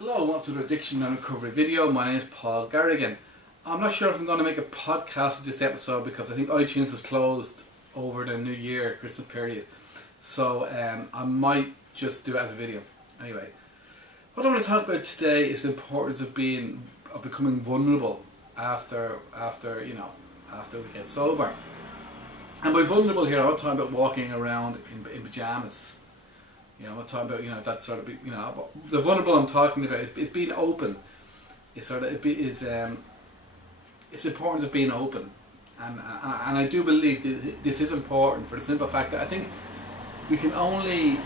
Hello and welcome to the Addiction and Recovery video. My name is Paul Garrigan. I'm not sure if I'm going to make a podcast with this episode because I think iTunes is closed over the New Year, Christmas period. So I might just do it as a video. Anyway, what I want to talk about today is the importance of becoming vulnerable after we get sober. And by vulnerable here, I'm not talking about walking around in pajamas. I'm not talking about that sort of the vulnerable I'm talking about is being open. It's the importance of being open, and I do believe that this is important for the simple fact that I think we can only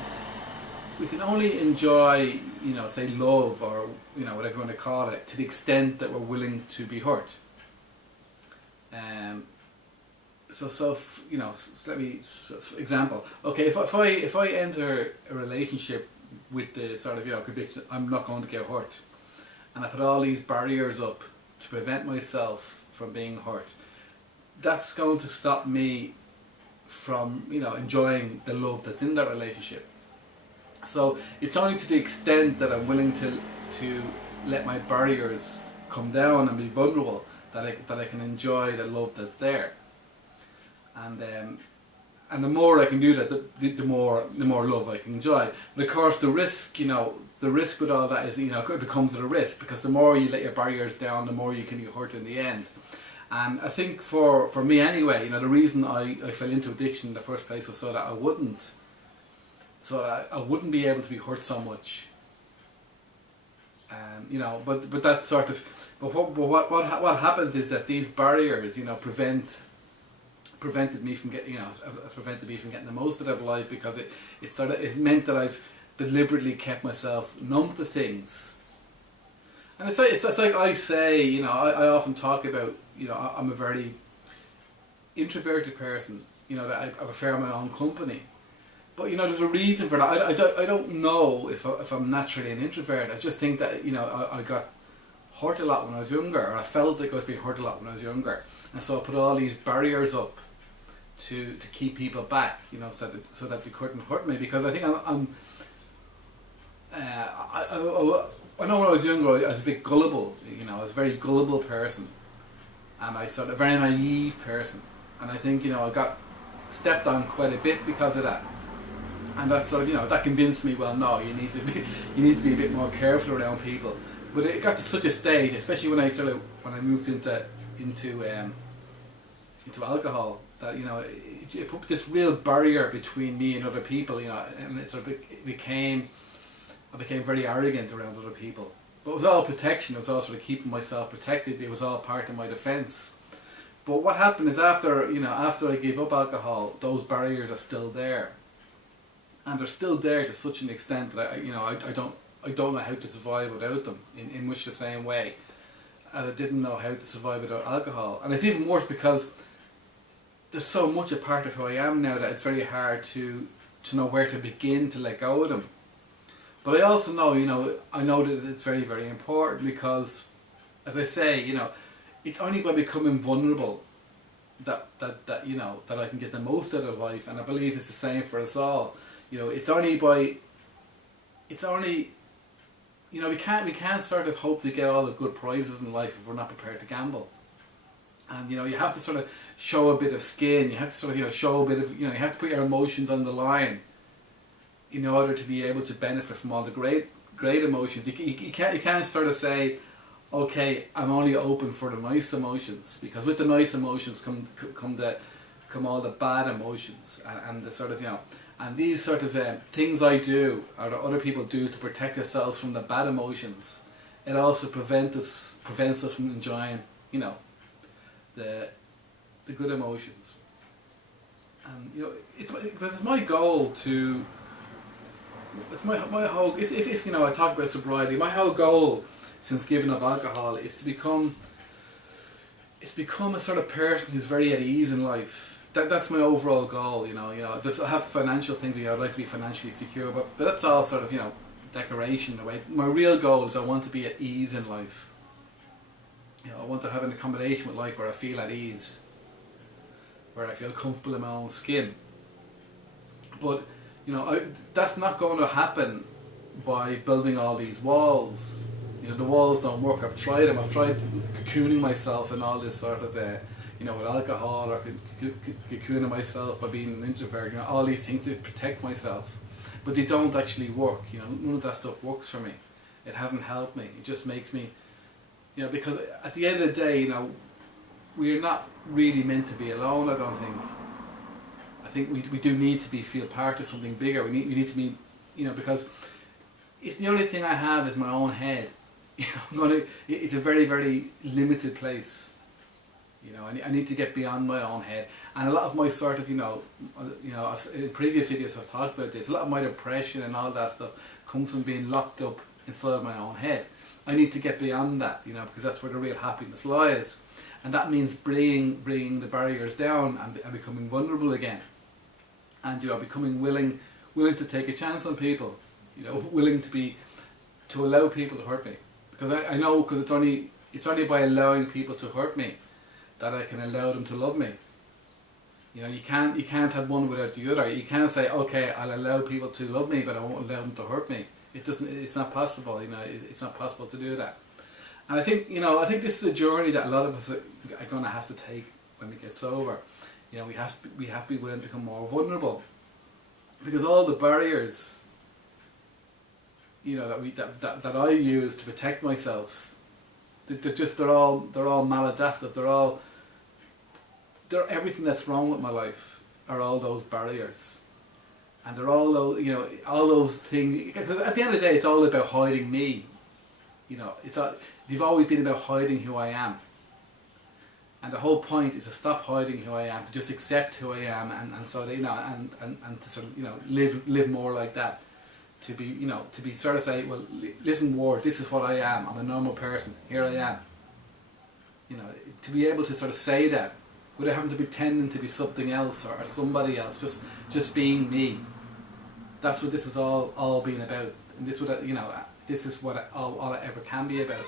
enjoy say love or whatever you want to call it to the extent that we're willing to be hurt. So let me example. Okay, if I enter a relationship with the sort of conviction I'm not going to get hurt, and I put all these barriers up to prevent myself from being hurt, that's going to stop me from enjoying the love that's in that relationship. So it's only to the extent that I'm willing to let my barriers come down and be vulnerable that I can enjoy the love that's there. And the more I can do that, the more love I can enjoy. But of course, the risk with all that is it becomes a risk, because the more you let your barriers down, the more you can be hurt in the end. And I think for me anyway, the reason I fell into addiction in the first place was so that I wouldn't be able to be hurt so much. But that's sort of what happens is that these barriers prevented me from getting prevented me from getting the most out of life, because it meant that I've deliberately kept myself numb to things. And it's like I say, I often talk about, I'm a very introverted person, that I prefer my own company. But there's a reason for that. I don't know if I'm naturally an introvert. I just think that I got hurt a lot when I was younger, or I felt like I was being hurt a lot when I was younger, and so I put all these barriers up to keep people back, so that they couldn't hurt me, because I think I know when I was younger I was a bit gullible. I was a very gullible person, and I sort of a very naive person, and I think I got stepped on quite a bit because of that. And that sort of that convinced me, well, no, you need to be a bit more careful around people. But it got to such a stage, especially when I moved into alcohol, that it put this real barrier between me and other people, and it sort of I became very arrogant around other people. But it was all protection. It was all sort of keeping myself protected. It was all part of my defence. But what happened is after I gave up alcohol, those barriers are still there. And they're still there to such an extent that I don't know how to survive without them in much the same way as I didn't know how to survive without alcohol. And it's even worse because there's so much a part of who I am now that it's very hard to know where to begin to let go of them. But I also know, I know that it's very, very important, because, as I say, it's only by becoming vulnerable that I can get the most out of life, and I believe it's the same for us all. We can't sort of hope to get all the good prizes in life if we're not prepared to gamble. And you have to sort of show a bit of skin. You have to sort of show a bit of you have to put your emotions on the line in order to be able to benefit from all the great emotions. You can't sort of say, okay, I'm only open for the nice emotions, because with the nice emotions come all the bad emotions, and the sort of and these sort of things I do or that other people do to protect ourselves from the bad emotions, it also prevents us from enjoying the good emotions. And it's my goal to. It's my whole. If I talk about sobriety, my whole goal since giving up alcohol is to become a sort of person who's very at ease in life. That's my overall goal. I have financial things. I'd like to be financially secure, but that's all sort of decoration. Away. My real goal is I want to be at ease in life. I want to have an accommodation with life where I feel at ease, where I feel comfortable in my own skin. But that's not going to happen by building all these walls. You know, the walls don't work. I've tried them. I've tried cocooning myself and all this sort of, you know, with alcohol, or cocooning myself by being an introvert. You know, all these things to protect myself, but they don't actually work. You know, none of that stuff works for me. It hasn't helped me. It just makes me, you know, because at the end of the day, you know, we're not really meant to be alone. I don't think. I think we do need to feel part of something bigger. We need to be, you know, because if the only thing I have is my own head, you know, it's a very, very limited place. You know, I need to get beyond my own head, and a lot of my sort of, you know, in previous videos I've talked about this. A lot of my depression and all that stuff comes from being locked up inside my own head. I need to get beyond that, you know, because that's where the real happiness lies, and that means bringing the barriers down and becoming vulnerable again, and, you know, becoming willing to take a chance on people, you know, willing to allow people to hurt me. Because I know, because it's only by allowing people to hurt me that I can allow them to love me. You know, you can't have one without the other. You can't say, okay, I'll allow people to love me, but I won't allow them to hurt me. It's not possible. You know, it's not possible to do that. And I think, you know, this is a journey that a lot of us are going to have to take when we get sober. You know, we have to be willing to become more vulnerable, because all the barriers, you know, that I use to protect myself, they're all maladaptive. They're everything that's wrong with my life are all those barriers, and they're all those, you know, all those things. Because at the end of the day, it's all about hiding me. You know, they've always been about hiding who I am. And the whole point is to stop hiding who I am, to just accept who I am, and so, you know, and to sort of, you know, live more like that. To be, you know, to be sort of say, well, listen, Ward, this is what I am. I'm a normal person. Here I am. You know, to be able to sort of say that without having to be pretending to be something else or somebody else, just being me. That's what this is all being about, and this would, you know, this is what all it ever can be about.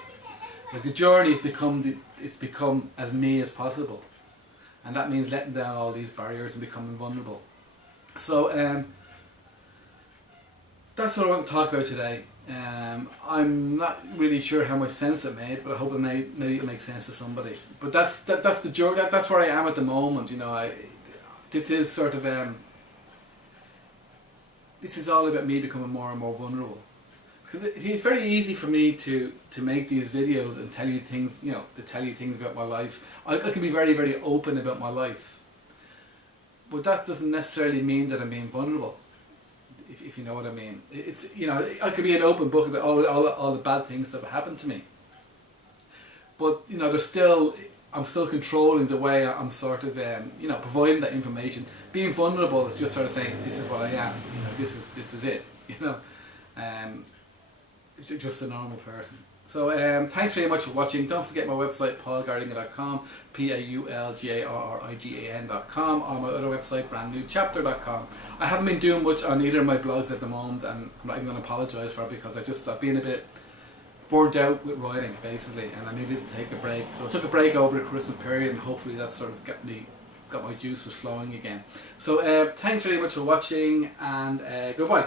Like, the journey is become as me as possible, and that means letting down all these barriers and becoming vulnerable. So that's what I want to talk about today. I'm not really sure how much sense it made, but I hope maybe it'll make sense to somebody. But that's the journey. That's where I am at the moment. You know, this is sort of this is all about me becoming more and more vulnerable. Because it's very easy for me to make these videos and tell you things, you know, to tell you things about my life. I can be very, very open about my life, but that doesn't necessarily mean that I'm being vulnerable. If you know what I mean. It's, you know, I could be an open book about all the bad things that have happened to me, but, you know, I'm still controlling the way I'm sort of, you know, providing that information. Being vulnerable is just sort of saying, this is what I am, you know, this is it, you know, just a normal person. So thanks very much for watching. Don't forget my website, paulgarrigan.com, paulgarrigan.com, or my other website, brandnewchapter.com. I haven't been doing much on either of my blogs at the moment, and I'm not even going to apologise for it, because I've been a bit burnt out with writing, basically, and I needed to take a break. So I took a break over the Christmas period, and hopefully that sort of got my juices flowing again. So thanks very much for watching, and goodbye.